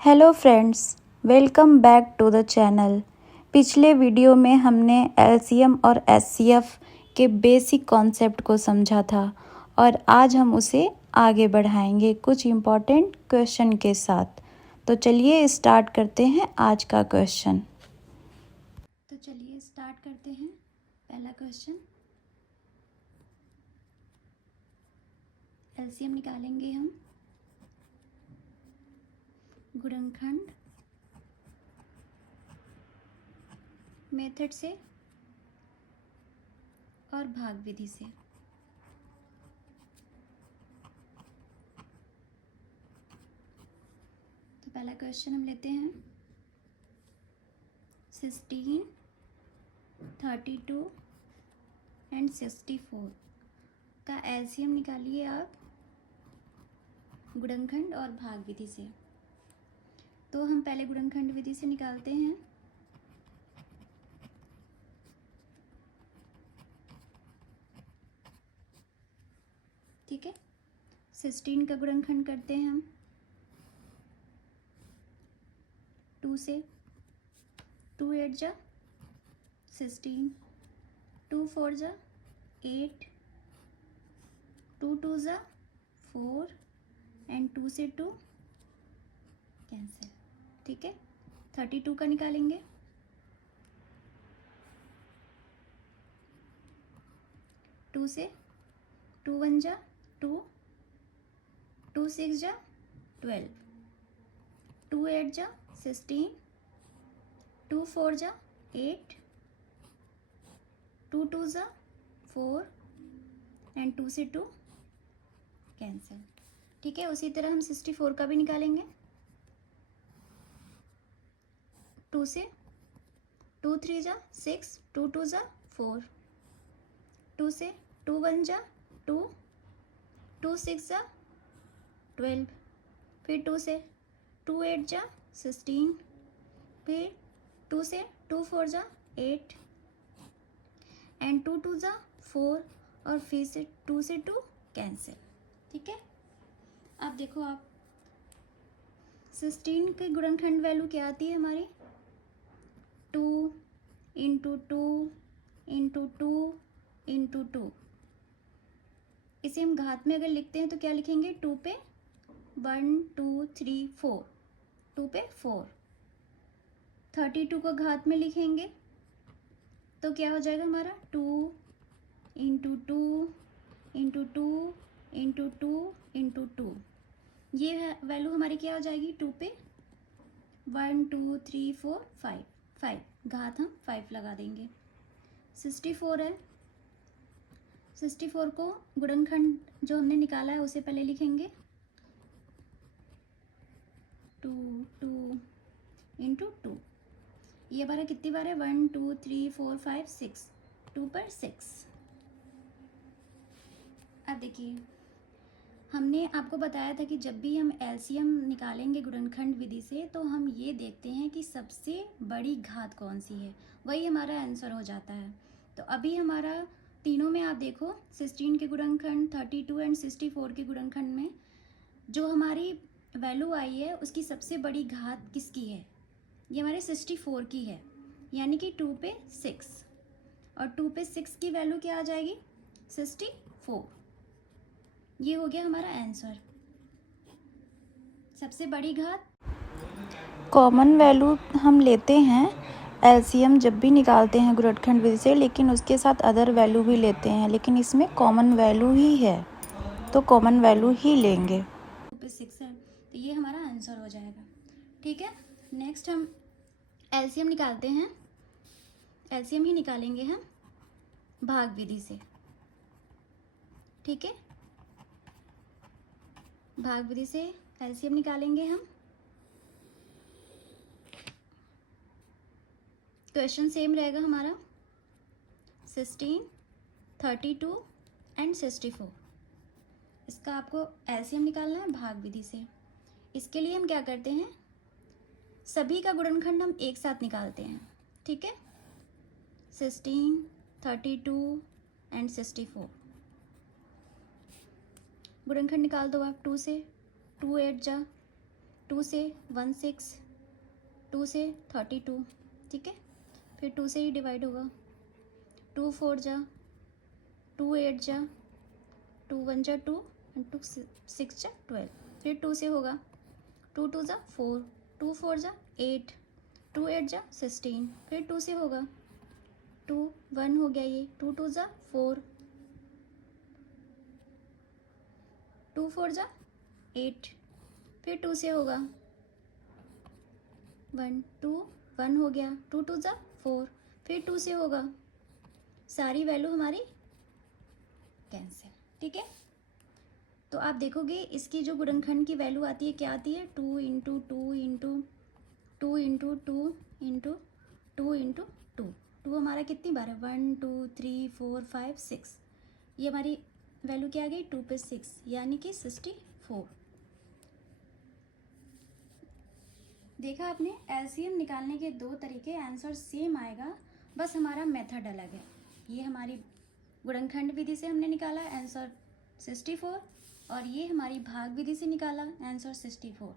Hello friends, welcome back to the channel. पिछले video में हमने एलसीएम और एचसीएफ के बेसिक कॉन्सेप्ट को समझा था और आज हम उसे आगे बढ़ाएंगे कुछ इम्पॉर्टेंट क्वेश्चन के साथ। तो चलिए स्टार्ट करते हैं आज का क्वेश्चन। पहला क्वेश्चन, एलसीएम निकालेंगे हम गुणनखंड मेथड से और भाग विधि से। तो पहला क्वेश्चन हम लेते हैं 16, 32 एंड 64 का एलसीएम निकालिए आप गुणनखंड और भाग विधि से। तो हम पहले गुणनखंड विधि से निकालते हैं। ठीक है, 16 का गुणनखंड करते हैं हम 2 से। 2 8 जा 16, 2 4 जा 8, 2 2 जा 4 एंड 2 से 2 कैंसिल। ठीक है, 32 का निकालेंगे। 2 से 2 1 जा 2, 2 6 जा 12, 2 8 जा 16, 2 4 जा 8, 2 2 जा 4 एंड 2 से 2 कैंसिल। ठीक है, उसी तरह हम 64 का भी निकालेंगे। 2 से 2 3 जा 6, 2 2 जा 4, 2 से 2 1 जा 2, 2 6 जा 12, फिर 2 से 2 8 जा 16, फिर 2 से 2 4 जा 8 एंड 2 2 जा 4 और फिर से 2 से 2 कैंसिल। ठीक है, अब देखो आप 16 के गुणनखंड वैल्यू क्या आती है हमारी 2 इंटू 2 इंटू 2 इंटू 2। इसे हम घात में अगर लिखते हैं तो क्या लिखेंगे 2 पे 1 2 3 4, 2 पे 4। 32 को घात में लिखेंगे तो क्या हो जाएगा हमारा 2 इंटू 2 इंटू 2 इंटू 2 इंटू 2। ये वैल्यू हमारी क्या हो जाएगी 2 पे 1 2 3 4 5, 5 घात हम 5 लगा देंगे। 64 है, 64 को गुणनखंड जो हमने निकाला है उसे पहले लिखेंगे 2 2 इंटू 2। ये हमारा कितनी बार है 1 2 3 4 5 6, 2 पर 6। अब देखिए हमने आपको बताया था कि जब भी हम एलसीएम निकालेंगे गुणनखंड विधि से तो हम ये देखते हैं कि सबसे बड़ी घात कौन सी है, वही हमारा आंसर हो जाता है। तो अभी हमारा तीनों में आप देखो 16 के गुणनखंड 32 एंड 64 के गुणनखंड में जो हमारी वैल्यू आई है उसकी सबसे बड़ी घात किसकी है, ये हमारे 64 की है, यानी कि 2 पे 6 और 2 पे 6 की वैल्यू क्या आ जाएगी 64। ये हो गया हमारा आंसर, सबसे बड़ी घात। कॉमन वैल्यू हम लेते हैं एलसीएम जब भी निकालते हैं गुणनखंड विधि से, लेकिन उसके साथ अदर वैल्यू भी लेते हैं, लेकिन इसमें कॉमन वैल्यू ही है तो कॉमन वैल्यू ही लेंगे। 6 है तो ये हमारा आंसर हो जाएगा। ठीक है, नेक्स्ट हम एलसीएम निकालते हैं, एलसीएम ही निकालेंगे हम भाग विधि से। ठीक है, भाग विधि से एलसीएम निकालेंगे हम। क्वेश्चन सेम रहेगा हमारा 16 32 एंड 64। इसका आपको एलसीएम निकालना है भाग विधि से। इसके लिए हम क्या करते हैं सभी का गुणनखंड हम एक साथ निकालते हैं। ठीक है, 16 32 एंड 64 गुणनखंड निकाल दो आप 2 से। 2 8 जा 2 से 16, 2 से 32, ठीक है। फिर 2 से ही डिवाइड होगा, 2 4 जा, 2 8 जा, 2 1 जा 2 एंड 2 6 जा 12। फिर 2 से होगा, 2 2 जा 4, 2 4 जा 8, 2 8 जा 16। फिर 2 से होगा, 2 1 हो गया ये, 2 2 जा 4, 2 4 जा 8। फिर 2 से होगा, 1 2 1 हो गया, 2 2 जा 4। फिर 2 से होगा, सारी वैल्यू हमारी कैंसिल, ठीक है। तो आप देखोगे इसकी जो गुणनखंड की वैल्यू आती है क्या आती है, 2 into 2 into 2 into 2 into 2 into 2। 2 हमारा कितनी बार है, 1 2 3 4 5 6। ये हमारी वैल्यू क्या आ गई, 2 पे 6 यानी कि 64। देखा आपने, एलसीएम निकालने के दो तरीके, आंसर सेम आएगा, बस हमारा मेथड अलग है। ये हमारी गुणनखंड विधि से हमने निकाला आंसर 64, और ये हमारी भाग विधि से निकाला आंसर 64।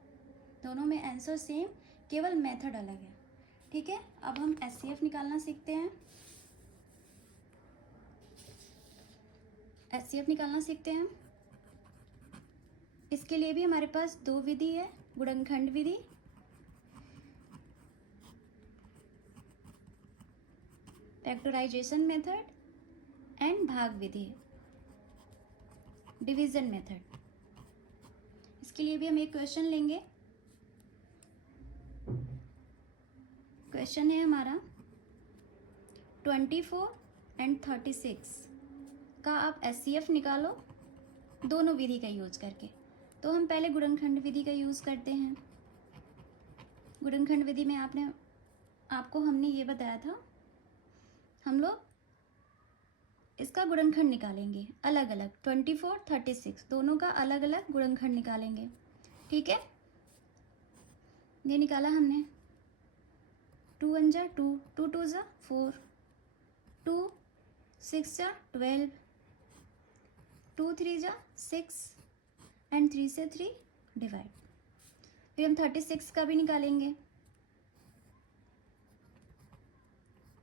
दोनों में आंसर सेम, केवल मेथड अलग है, ठीक है। अब हम एचसीएफ निकालना सीखते हैं। एचसीएफ निकालना सीखते हैं। इसके लिए भी हमारे पास दो विधि है, गुणनखंड विधि फैक्टराइजेशन मेथड एंड भाग विधि डिवीजन मेथड। इसके लिए भी हम एक क्वेश्चन लेंगे। क्वेश्चन है हमारा 24 एंड 36 का आप एचसीएफ निकालो दोनों विधि का यूज करके। तो हम पहले गुणनखंड विधि का यूज करते हैं। गुणनखंड विधि में आपको हमने ये बताया था, हम लोग इसका गुणनखंड निकालेंगे अलग अलग, 24 36 दोनों का अलग अलग गुणनखंड निकालेंगे, ठीक है। ये निकाला हमने, 2 1 जा 2, 2 2 जा 4, 2 6 जा 12, 2 3 जा 6 एंड 3 से 3 डिवाइड। फिर हम 36 का भी निकालेंगे,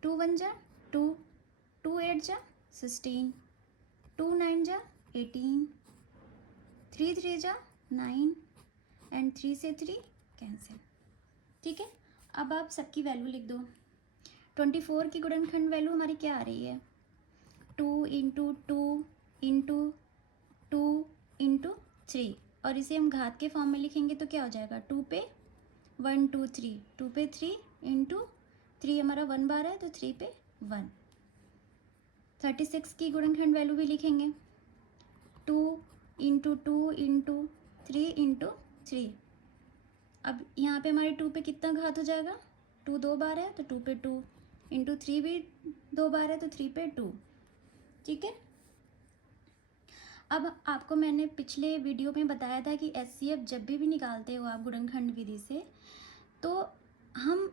2 1 जा 2, 2 8 जा 16, 2 9 जा 18, 3 3 जा 9 एंड 3 से 3 कैंसिल, ठीक है। अब आप सबकी वैल्यू लिख दो। 24 की गुणनखंड वैल्यू हमारी क्या आ रही है, 2 इंटू 2 इंटू 2 इंटू 3, और इसे हम घात के फॉर्म में लिखेंगे तो क्या हो जाएगा, 2 पे 1 2 3, 2 पे 3 इंटू 3 हमारा 1 बार है तो 3 पे 1। 36 की गुणनखंड वैल्यू भी लिखेंगे, 2 इंटू 2 इंटू 3 इंटू 3। अब यहाँ पे हमारे 2 पे कितना घात हो जाएगा, 2 2 बार है तो 2 पे 2 इंटू 3 भी 2 बार है तो 3 पे 2, ठीक है। अब आपको मैंने पिछले वीडियो में बताया था कि एचसीएफ जब भी निकालते हो आप गुणनखंड विधि से, तो हम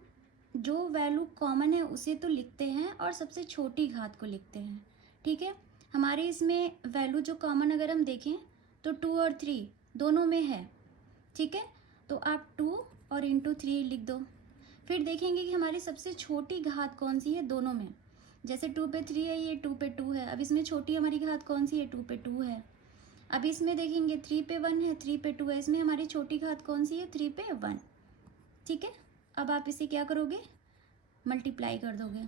जो वैल्यू कॉमन है उसे तो लिखते हैं और सबसे छोटी घात को लिखते हैं, ठीक है। हमारे इसमें वैल्यू जो कॉमन अगर हम देखें तो 2 और 3 दोनों में है, ठीक है। तो आप 2 और इंटू 3 लिख दो। फिर देखेंगे कि हमारी सबसे छोटी घात कौन सी है दोनों में। जैसे 2 पे 3 है, ये 2 पे 2 है। अब इसमें छोटी हमारी घात कौन सी है, 2 पे 2 है। अब इसमें देखेंगे 3 पे 1 है, 3 पे 2 है। इसमें हमारी छोटी घात कौन सी है, 3 पे 1, ठीक है। अब आप इसे क्या करोगे, मल्टीप्लाई कर दोगे,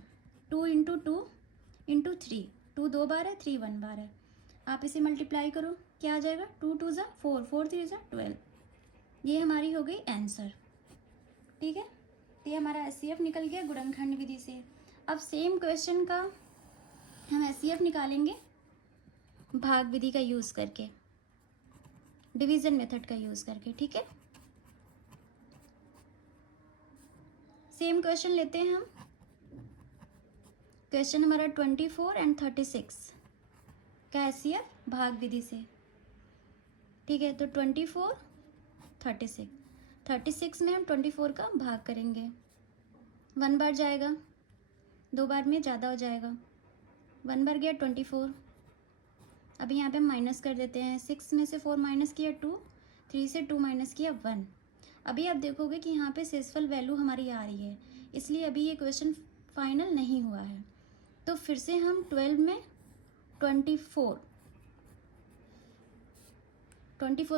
2 इंटू 2 इंटू 3, 2 2 बार है, 3 1 बार है। आप इसे मल्टीप्लाई करो, क्या आ जाएगा, 2 2 जा 4, 4 3 जा 12। ये हमारी हो गई आंसर, ठीक है। ये हमारा एचसीएफ निकल गया गुणनखंड विधि से। अब सेम क्वेश्चन का हम एचसीएफ निकालेंगे भाग विधि का यूज करके, डिवीजन मेथड का यूज करके, ठीक है। सेम क्वेश्चन लेते हैं हम। क्वेश्चन हमारा 24 एंड 36 का एचसीएफ भाग विधि से, ठीक है। तो 24 36, 36 में हम 24 का भाग करेंगे, 1 बार जाएगा, 2 बार में ज़्यादा हो जाएगा, 1 बार गया 24। अभी यहाँ पे हम माइनस कर देते हैं, 6 में से 4 माइनस किया 2, 3 से 2 माइनस किया 1। अभी आप देखोगे कि यहाँ पे शेषफल वैल्यू हमारी आ रही है, इसलिए अभी ये क्वेश्चन फाइनल नहीं हुआ है। तो फिर से हम 12 में 24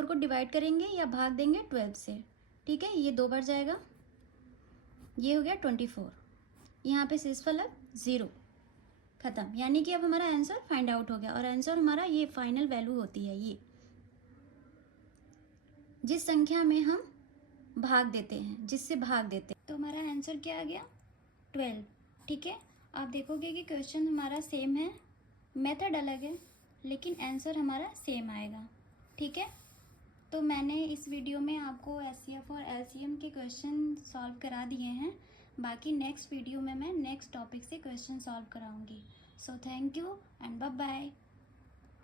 को डिवाइड करेंगे या भाग देंगे 12 से। ठीक है, ये 2 बार जाएगा, ये हो गया 24। यहाँ पे शेषफल अब 0, खत्म। यानी कि अब हमारा आंसर फाइंड आउट हो गया, और आंसर हमारा ये फाइनल वैल्यू होती है ये, जिस संख्या में हम भाग देते हैं, जिससे भाग देते हैं। तो हमारा आंसर क्या आ गया? 12। ठीक है, आप देखोगे कि क्वेश्चन हमारा सेम है, मेथड अलग है, लेकिन आंसर हमारा सेम आएगा। ठीक है, तो मैंने इस वीडियो में आपको एचसीएफ और एलसीएम के क्वेश्चन सॉल्व करा दिए हैं। बाकी नेक्स्ट वीडियो में मैं नेक्स्ट टॉपिक से क्वेश्चन सॉल्व कराऊंगी। So thank you and bye bye.